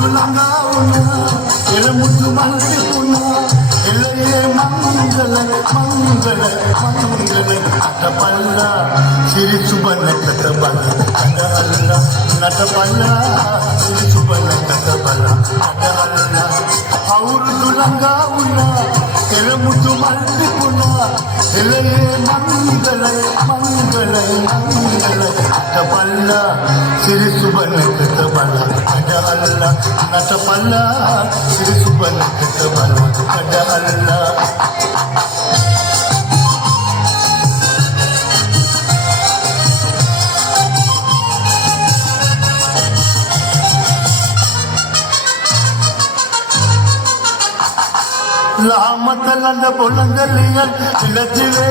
తులంగావునా ఎలముద్దు మల్లిపునా ఎలయే మంగళ మంగళ మంగళ నటపల్ల సిరి సుబన కటబల నటల్ల నటపల్ల సిరి సుబన కటబల నటల్ల ఔరు తులంగావునా ఎలముద్దు మల్లిపునా ఎలయే మంగళ మంగళ మంగళ నటపల్ల సిరి సుబన కటబల నటల్ల నటపల్ల సిరి సుబన కటబల నటల్ల लामतलंद बुलंदलियन लजवे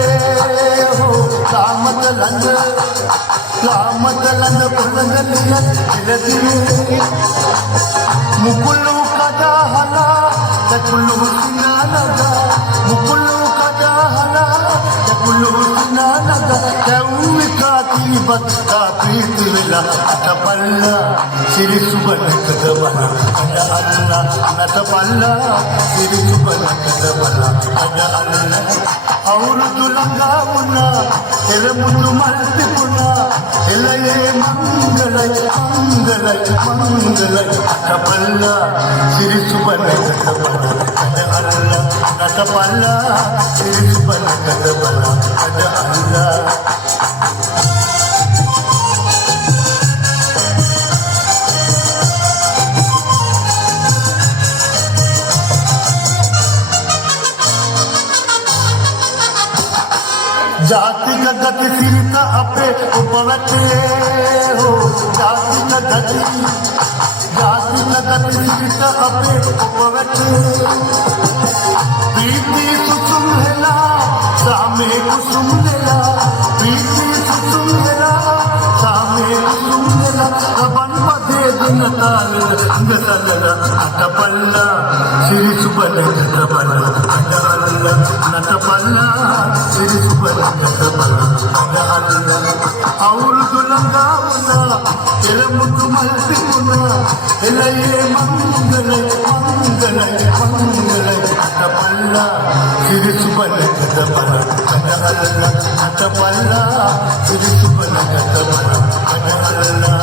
हो लामतलंद बुलंदलियन लजवे मुकुल्लू कदा हला तकुल्लू सिना लगा मुकुल्लू कदा हला तकुल्लू सिना लगा कौन काती बत्ता प्रीत विला अटपल्ला सिरि सुबन कदबला अजा अल्लाह नटपल्ला सिरि सुबन कदबला अजा अल्लाह और दुलंगा मुन्ना एलमुंदु मल्तिपुना एलये मंगल मंगल मंगल अटपल्ला सिरि सुबन कदबला अजा अल्लाह नटपल्ला सिरि सुबन कदबला अजा अल्लाह जाति का गति सीता अपे उपवते हो जाति का गति सीता अपे उपवते प्रीति सुसुम हेला सामे कुसुम हेला प्रीति सुसुम हेला सामे कुसुम हेला कबन पदे दिन ताल नतला अटपल्ला सिरि सुबन कटबला अटपल्ला नटपल्ला सिरि सुबन कटबला अटपल्ला और दुलंगावना एलमुद्दु मल्तिपुना एलये मंगल मंगल मंगल अटपल्ला सिरि सुबन कटबला अटपल्ला अटपल्ला सिरि सुबन कटबला अटपल्ला